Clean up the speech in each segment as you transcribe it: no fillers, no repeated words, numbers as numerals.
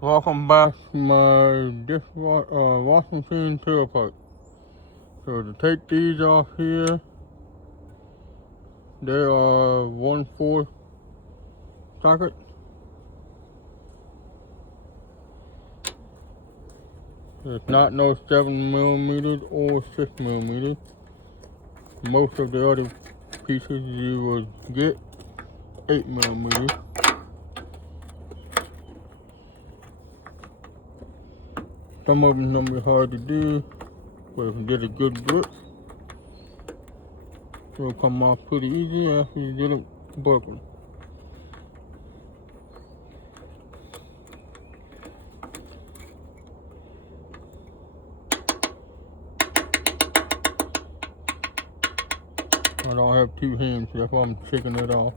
Welcome back to my washing machine tailpipe. So to take these off here, they are 1/4 socket. It's not no 7mm or 6mm. Most of the other pieces you will get 8mm. Some of them gonna be hard to do, but if you get a good grip, it'll come off pretty easy after you get it buckled. I don't have two hands, so that's why I'm shaking it off.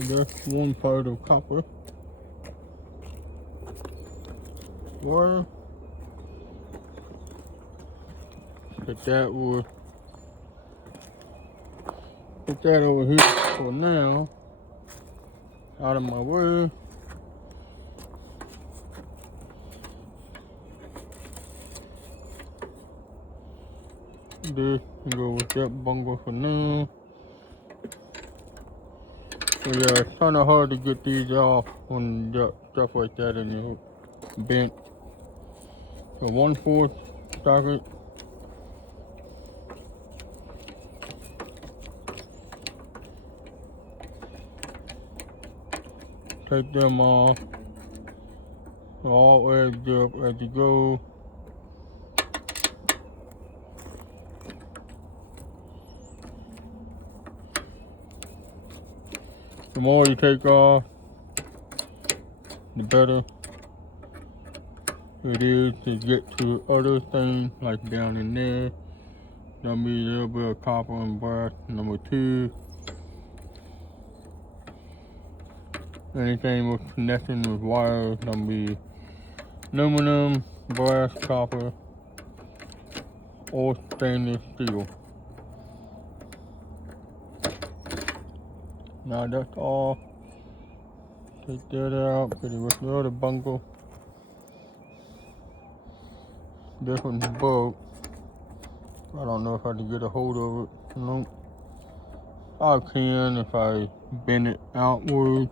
So that's one part of copper wire. Put that over here for now, out of my way. This can go with that bungle for now. So yeah, it's kind of hard to get these off when you got stuff like that in your bench. So 1/4 socket. Take them off. All edged up as you go. The more you take off, the better it is to get to other things like down in there. There'll be a little bit of copper and brass. Number 2, anything with connecting with wires, there'll be aluminum, brass, copper, or stainless steel. Now that's all. Take that out, put it with the other bungle. This one's broke. I don't know if I can get a hold of it. Nope. I can if I bend it outward.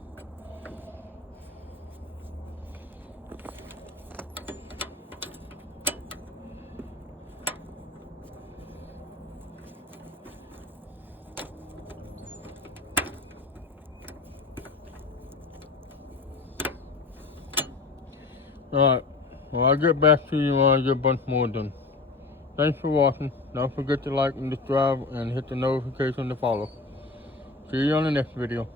Alright, well I'll get back to you when I get a bunch more done. Thanks for watching. Don't forget to like and subscribe and hit the notification to follow. See you on the next video.